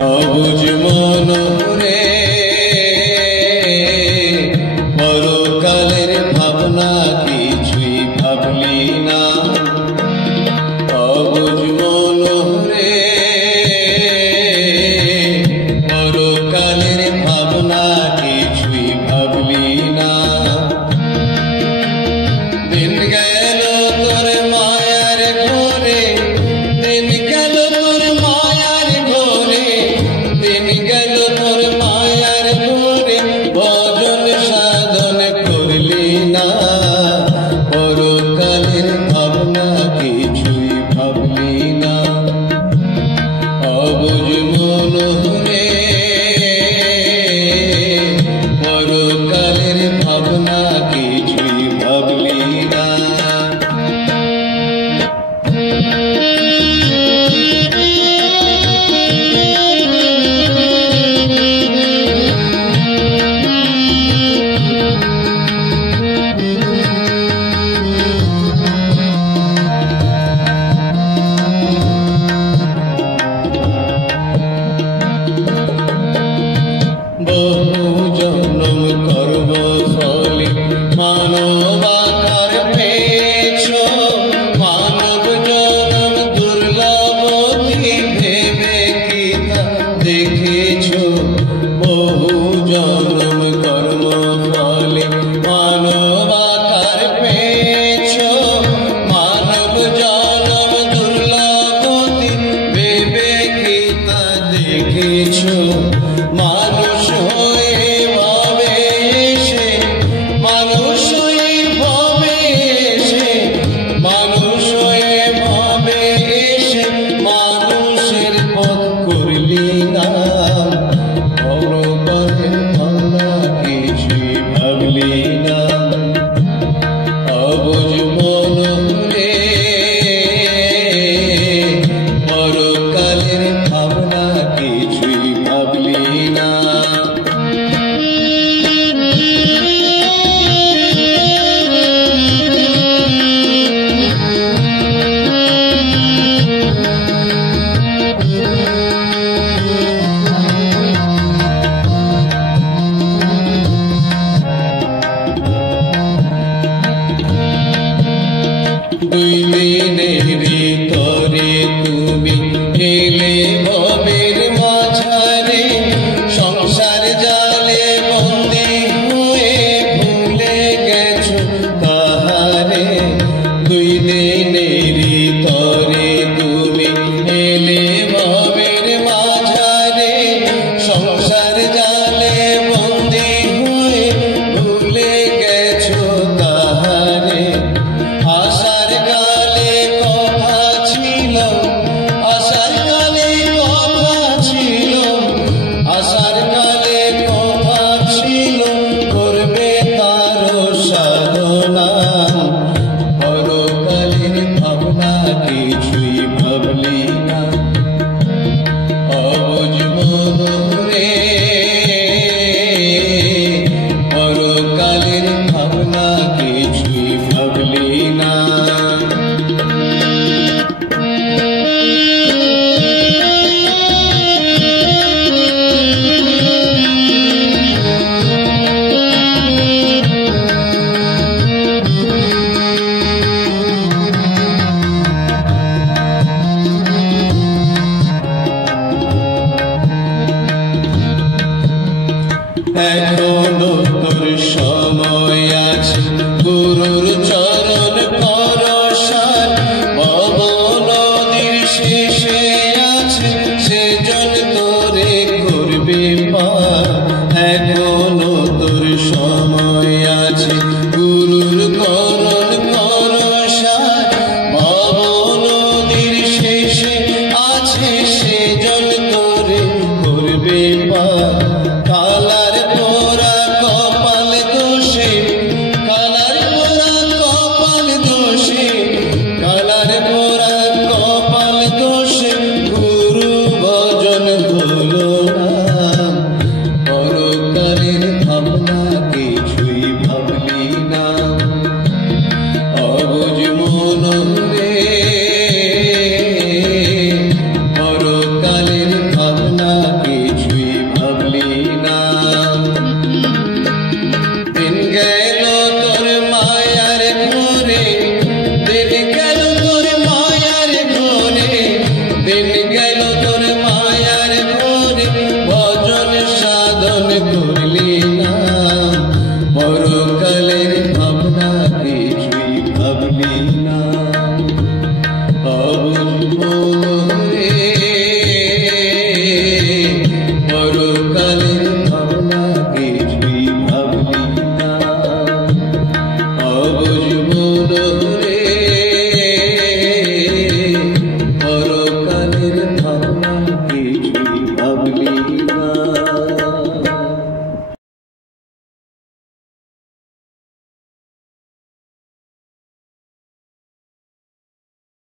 অবুঝ মনরে পরকালের ভাবনা কিছুই ভাবলি না। অবুঝ মনরে পরকালের ভাবনা কিছুই ভাবলি না। দিন গেল তোর মায়ার ঘরে, দিন গেল তোর মায়ার ঘরে, দিন গেল তোর মায়ার ঘরে, ভজন সাধন করলি না। পরকালের ভাবনা কিছুই ভাবলি না। অবুঝ মনরে পরকালের ভাবনা কিছুই ভাবলি না। বহু জন্ম কর্ম ফলে মানবাকার পেয়েছ, মানব জন্ম দুর্লভতি ভেবে কি তা দেখেছ। বহু জন্ম কর্ম ফলে মানবাকার পেয়েছ, মানব জন্ম দুর্লভতি ভেবে কি তা দেখেছ। মানুষ হয়ে ভাবে এসে, মানুষ হয়ে ভাবে এসে, মানুষ হয়ে ভাবে এসে, মানুষের পথ করলি না। পরকালের ভাবনা কিছুই ভাবলি না। অবুঝ মনরে পরকালের ভাবনা কিছুই ভাবলি না। দুই দিনেরই তরে তুমি এলে ভবের মাঝারে, সংসার জালে বন্দী হয়ে ভুলে গেছো তাহারে। দুই দিনেরই তরে তুমি এলে ভবের মাঝারে, সংসার জালে বন্দী হয়ে ভুলে গেছো তাহারে। আশার কালে কথা ছিল, আশার কালে কথা ছিল, আশার কালে কথা ছিল, করবে তার সাধনা। পরকালের ভাবনা কিছুই ভাবলি না। অবুঝ মনরে পরকালের ভাবনা কিছুই ভাবলি না। এখন